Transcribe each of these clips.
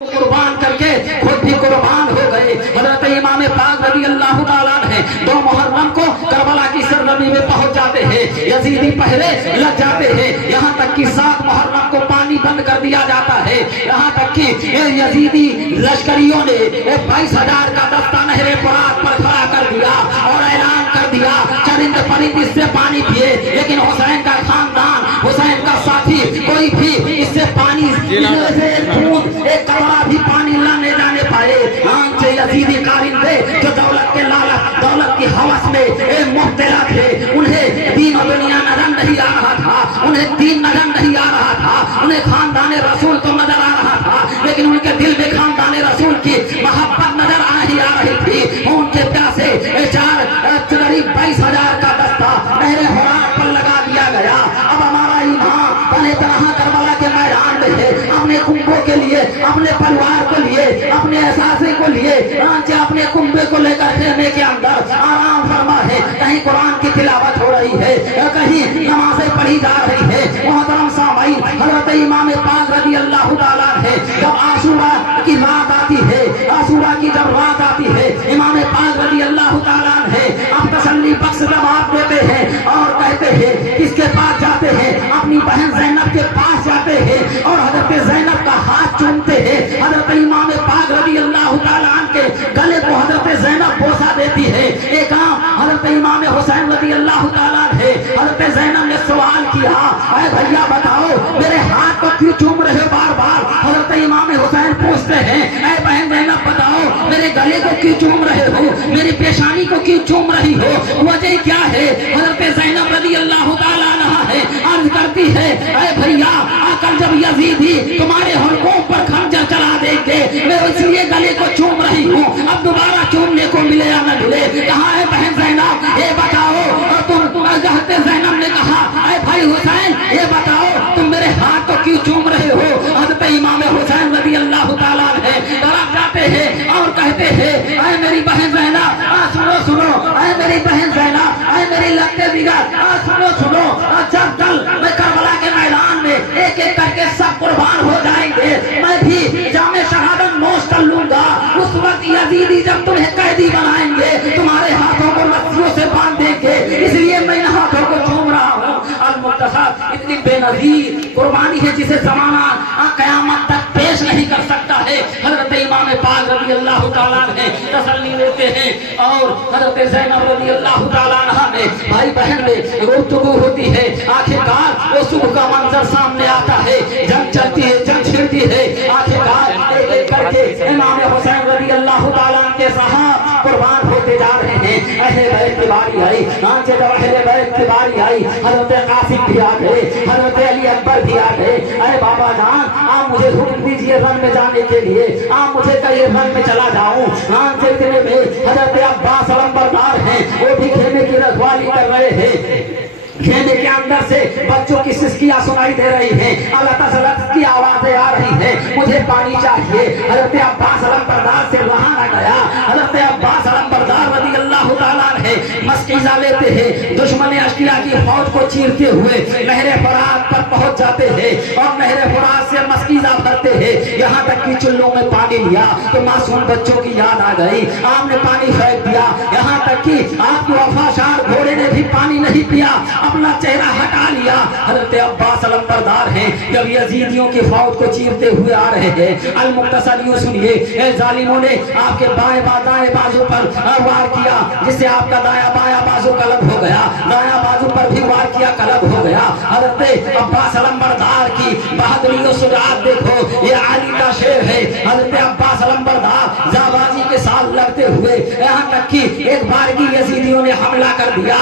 कुर्बान करके खुद भी कुर्बान हो गए। हजरत इमाम पाक रज़ी अल्लाह ताला है 2 मुहर्रम को करबला की सरजमी में पहुंच जाते हैं। यजीदी पहरे लग जाते हैं, यहाँ तक कि 7 मुहर्रम को पानी बंद कर दिया जाता है। यहाँ तक कि यजीदी लश्करियों ने 22,000 का दस्ता नहरे फुरात पर खड़ा कर दिया और ऐलान कर दिया चरिंद परिंद इससे पानी पिए, लेकिन हुसैन का खानदान, हुसैन का साथी कोई भी इससे पानी एक कलवा भी पानी लाने जाने पाए। आंख से यजीदी कारिंदे जो दौलत के लालच, दौलत की हवस में मुब्तला थे, उन्हें दीन और दुनिया नजर नहीं आ रहा था, उन्हें दीन नजर नहीं आ रहा था, उन्हें खानदान रसूल तो नजर आ रहा था, लेकिन उनके दिल में खानदान रसूल की मोहब्बत नजर आ रही थी। उनके प्यासे 22,000 का दस्ता नहरे फुरात पर लगा दिया गया। अब हमारा ईमान बने तरह करबला के मैदान में है, अपने कुंभों के लिए, अपने परिवार को लिए, अपने एहसासे को लिए, अपने कुंभे को लेकर खेमे के अंदर आराम फरमा है। कहीं कुरान की तिलावत हो रही है, कहीं नमाजें पढ़ी जा रही है। मोहतरम सामाईन, हजरत इमाम पाक रज़ी अल्लाह ताला है जब आशूरा की रात आती है, आशूरा की जब रात आती है, इमाम पाक रज़ी अल्लाह ताला है अब तसल्ली बख्श जवाब देते हैं और कहते हैं किसके पास जाते हैं, अपनी बहन ज़ैनब के पास जाते हैं और हजरत ज़ैनब का हाथ चूमते हैं। हजरत इमाम पाक रज़ी अल्लाह ताला के गले को हजरत ज़ैनब बोसा देती है। एक हजरत इमाम हुसैन रज़ी अल्लाह ताला है, हजरत ज़ैनब ने सवाल किया, अरे भैया बताओ मेरे हाथ को क्यों चूम रहे हो बार बार। हजरत इमाम हुसैन पूछते हैं, अरे बहन ज़ैनब बताओ मेरे गले को क्यों चूम रहे हो, मेरी पेशानी को क्यों चूम रही हो, वजह क्या है। हजरत ज़ैनब रज़ी अल्लाह ताला अन्हा है अर्ज करती है, अरे भैया आकर जब यजीदी तुम्हारे हलकों पर खंजर चला देंगे, मैं इसलिए गले को चूम रही हूँ, अब दोबारा चूमने को मिले या न मिले। कहाँ है बहन ज़ैनब ये बताओ। और तुम हजरत ज़ैनब ने कहा, अरे भाई हुसैन ये बताओ तुम मेरे हाथ को क्यों चूम रहे हो। हजरत इमाम हुसैन रज़ी अल्लाह ताला है डरा जाते हैं और कहते हैं, अरे मेरी बहन ज़ैनब सुनो सुनो, अरे मेरी बहन ज़ैनब, अरे मेरी लगते बिगड़ सुनो सुनो, जब कल मैं करबला के मैदान में एक एक करके सब कुर्बान हो जाएंगे, मैं भी जामे शहादत नोश कर लूंगा। उस वक्त यजीदी जब तुम्हें कैदी बनाएंगे, तुम्हारे हाथों को रस्सियों से बांध देंगे, इसलिए मैं इन हाथों को चूम रहा हूँ। अल-मुक्तसर इतनी बेनज़ीर कुर्बानी है जिसे ज़माना क़यामत तक पेश नहीं कर सकता है। हज़रत इमाम पाक रज़ी अल्लाह ताला ने तसल्ली देते हैं और हज़रत ज़ैनब रज़ी अल्लाह ताला अन्हा ने भाई बहन में गुफ्तगू होती है। आखिरकार वो सुबह का मंजर सामने आता है, जंग चलती है, जंग छिड़ती है। आखिरकार एक एक करके इमाम हुसैन रज़ी अल्लाह ताला के साहब कुर्बान होते जा रहे हैं। अहले बैत की बारी आई, जब अहले बैत की बारी आई हज़रत कासिम भी आ गए, हज़रत अली अकबर भी आ गए। अरे बाबा जान आप मुझे हुक्म दीजिए रन में जाने के लिए, आप मुझे कहिए रन में चला जाऊं। इतने में हज़रत अब्बास अलंबरदार हैं, वो भी खेमे की रखवाली कर रहे हैं। खेमे के अंदर से बच्चों की सिसकियां सुनाई दे रही हैं, अल्लाह तआला की आवाजें आ रही हैं, मुझे पानी चाहिए। हज़रत अब्बास अलंबरदार से वहां आ गया। हज़रत अब्बास अलंबरदार रज़ी अल्लाह ताला है मस्कीज़ा लेते हैं, दुश्मन अश्किया की फौज को चीरते हुए नहरे फुरात पर पहुंच जाते हैं और नहरे फुरात से मस्कीज़ा भरते हैं। यहाँ तक कि चुल्लों में पानी लिया तो मासूम बच्चों की याद आ गई, आपने पानी फेंक दिया। यहाँ तक कि आपके वफादार घोड़े ने भी पानी नहीं पिया, अपना चेहरा हटा लिया। हज़रत अब्बास अलंबरदार हैं जब यजीदियों की फौज को चीरते हुए आ रहे हैं। अल-मुक्तसर यूं सुनिए, जालिमों ने आपके दाएं बाजू पर वार किया, जिससे आपका दायां बायां बाजू कलब हो गया, दायां बाजू पर भी वार किया, कलब हो गया। हज़रत अब्बास अलंबरदार की बहादुरी और शुजाअत देखो, ये अली का शेर है। हज़रत अब्बास अलंबरदार जाबाजी के साथ लड़ते हुए यहाँ तक कि एक बारगी यजीदियों ने हमला कर दिया,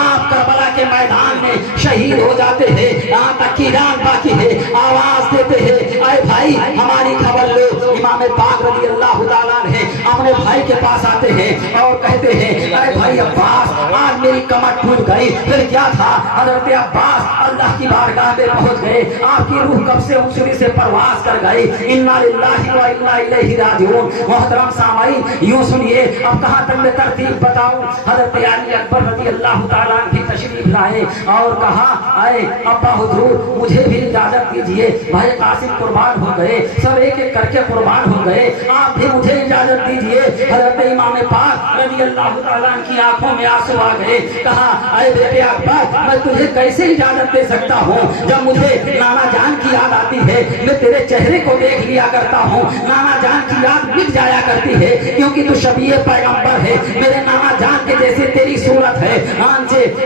आप करबला के मैदान में शहीद हो जाते हैं। यहाँ तक की जान बाकी है, आवाज देते हैं, अरे भाई हमारी खबर लो। इमाम पाक रज़ी अल्लाह ताला है अपने भाई के पास आते हैं और کہتے ہیں اے بھائی عباس آج میری کمر ٹوٹ گئی. پھر کیا تھا؟ حضرت عباس اللہ کی بارگاہ میں پہنچ گئے. آپ کی روح کب سے انسری سے پرواز کر گئی. انا للہ و انا الیہ راجعون. محترم سامعین یوں سنیے اب کہاں تک میں ترتیب بتاؤں. حضرت علی اکبر رضی اللہ تعالیٰ عنہ تشریف لائے اور کہا اے ابا حضور مجھے بھی اجازت دیجیے. بھائی قاسم قربان ہو گئے, سب ایک ایک کر کے قربان ہو گئے, آپ بھی مجھے اجازت دیجیے. حضرت امام پاک رضی اللہ تعالیٰ عنہ کی آنکھوں میں آنسو آ گئے. کہا اے بیٹے اکبر میں تجھے کیسے اجازت دے سکتا ہوں جب مجھے نانا جان کی یاد آتی ہے. میں تیرے چہرے کو دیکھ لیا کرتا ہوں, نانا جان کی یاد مٹ جایا کرتی ہے کیونکہ تو شبیہ پیغمبر ہے. میرے نانا جان کے جیسے تیری صورت ہے.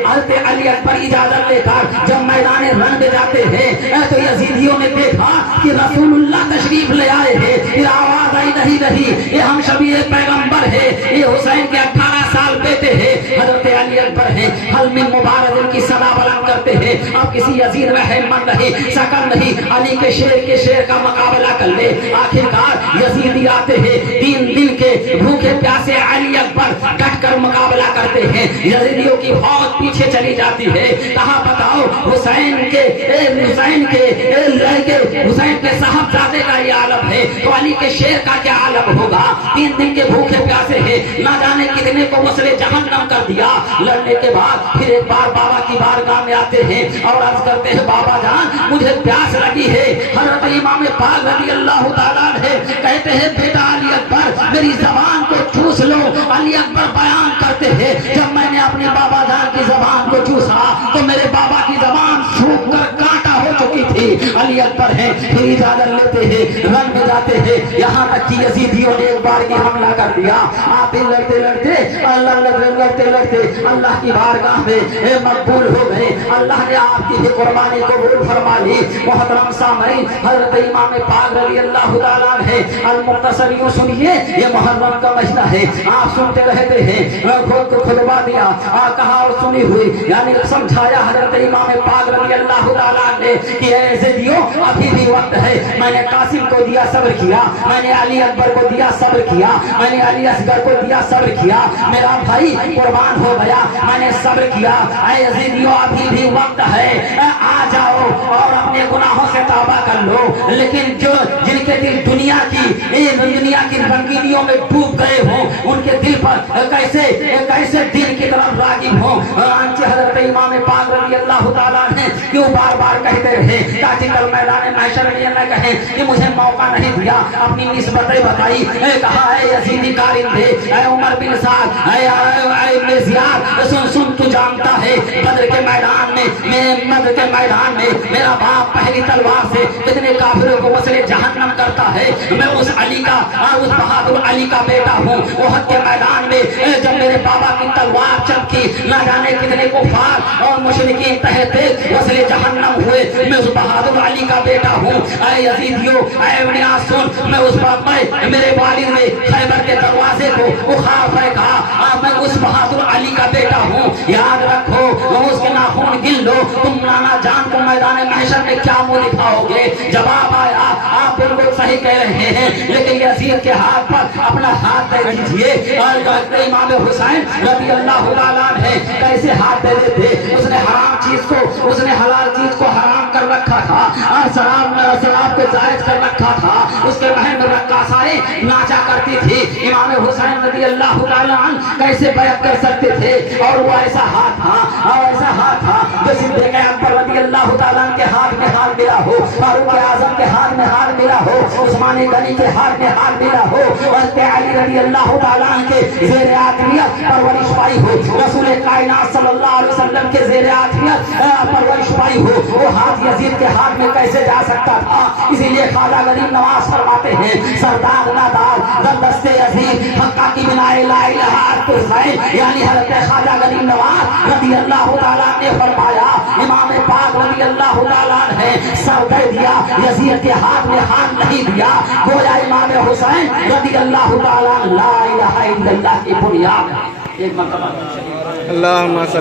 حضرت علی اکبر اجازت لے کر جب میدان رن میں جاتے ہیں تو یزیدیوں نے دیکھا کہ رسول اللہ تشریف لے آئے ہیں. پھر آواز آئی نہیں یہ ہم شبیہ پیغمبر ہے, یہ حسین کے 18 سال بیٹے ہیں, حضرت علی اکبر ہیں. حل من مبارک کی صدا بلند کرتے ہیں. اب کسی یزید میں ہمت نہیں, سکن نہیں, علی کے شیر کا مقابلہ کر لے. آخرکار یزیدی آتے ہیں, 3 دن کے بھوکے پیاسے علی اکبر ڈٹ کر مقابلہ کرتے ہیں. یزیدیوں کی فوج پیچھے چلی جاتی ہے. کہاں بتاؤ حسین کے صاحبزادے کا یہ عالم ہے تو علی کے شیر کا کیا عالم ہوگا. 3 دن کے بھوکے پیاسے ہیں, نہ جانے کتنے کو مسلح جہنم کر دیا. لڑنے کے بعد پھر ایک بار بابا کی بارگاہ میں آتے ہیں اور عرض کرتے ہیں بابا جان مجھے پیاس لگی ہے. حضرت امام پاک رضی اللہ تعالیٰ عنہ کہتے ہیں بیٹا علی اکبر میری زبان کو چوس لو. علی اکبر بیان کرتے ہیں جب میں نے اپنے بابا جان کی زبان کو چوسا تو میرے بابا کی زبان سوکھ کر کانٹا ہو چکی تھی. علی اکبر ہیں پھر اجازت لیتے ہیں, رن میں جاتے ہیں. یہاں تک کہ یزیدیوں نے ایک بار کی حملہ کر دیا. آپ لڑتے لڑتے اللہ کی بارگاہ میں مقبول ہو گئے. اللہ نے آپ کی قربانی قبول فرما لی. محترم سامعین حضرت امام پاک رضی اللہ تعالیٰ عنہ المختصر یوں سنیے یہ محرم کا مہینہ ہے, آپ سنتے رہتے ہیں. خود کو خطبہ دیا کہا اور سنی ہوئی یعنی سمجھایا حضرت امام پاک رضی اللہ تعالیٰ عنہ کہ اے یزیدیوں ابھی بھی وقت ہے. میں نے قاسم کو دیا صبر کیا, میں نے علی اکبر کو دیا صبر کیا, میں نے علی اصغر کو دیا صبر کیا, میرا بھائی قربان ہو گیا, میں نے صبر کیا. اے یزیدیوں ابھی بھی وقت ہے, آ جاؤ اور اپنے گناہوں سے توبہ کر لو. لیکن جن کے دل دنیا کی رنگینیوں میں ڈوب گئے ہوں ان کے دل پر کیسے دین کی طرف راغب ہوں. حضرت امام پاک رضی اللہ تعالیٰ نے کیوں بار بار کہتے رہے تاکہ کل میدان محشر میں یہ نہ کہیں کہ مجھے موقع نہیں دیا. اپنی نسبتیں بتائی, کہا اے یزیدی کارندے, اے عمر بن سعد, اے ابن زیاد سن تو جانتا ہے بدر کے میدان میں میرا باپ پہلی تلوار سے کتنے کافروں کو مسلح جہنم کرتا ہے. میں اس علی کا اس بہادر علی کا بیٹا ہوں. احد کے میدان میں جب میرے بابا کی تلوار چمکی نہ جانے کتنے کفار اور مشرکین تحت مسلح جہنم ہوئے. میں اس بہادر علی کا بیٹا ہوں. اے یزیدیوں, اے ابن آسون, میں میرے والد نے خیبر کے دروازے کو اخاڑ پھینکا. میں اس بہادر علی کا بیٹا ہوں. یاد رکھو اس کے ناخون گن لو, تم نانا جان کو میدان محشر میں کیا منہ دکھاؤ گے. جواب آیا آپ بالکل صحیح کہہ رہے ہیں, لیکن یزید کے ہاتھ پر اپنا ہاتھ دے دیجیے. اور امام حسین رضی اللہ تعالیٰ عنہ کیسے ہاتھ دے دیتے. اس نے حلال چیز کو حرام کر رکھا تھا اور شراب کو جائز کر رکھا تھا. اس کے بہن رقاصائیں ناچا کرتی تھی. امام حسین رضی اللہ تعالیٰ عنہ کیسے بیعت کر سکتے تھے. اور وہ ایسا ہاتھ تھا جو صدیق اکبر رضی اللہ تعالیٰ عنہ کے ہاتھ میں ہاتھ ملا ہو, فاروق اعظم کے ہاتھ میں ہاتھ ملا ہو, عثمان غنی کے ہاتھ میں ہاتھ ملا ہو, حضرت علی رضی اللہ تعالیٰ عنہ کے زیر عاطفیت پرورش پائی ہو, رسول کائنات صلی اللہ علیہ وسلم کے زیر عاطفیت پرورش پائی ہو. وہ ہاتھ یزید کے ہاتھ میں کیسے جا سکتا تھا. اسی لیے خواجہ غریب نواز فرماتے ہیں سردار نادار دست یزید حقا کی بنا لا الہ الا یعنی حضرت خواجہ غریب نواز رضی اللہ تعالیٰ نے فرمایا امام پاک رضی اللہ تعالیٰ نے سر دے دیا, یزید کے ہاتھ میں ہاتھ نہیں دیا. گویا امام حسین رضی اللہ تعالیٰ لا الہ الا اللہ کی بنیاد. ایک مرتبہ اللہم صلی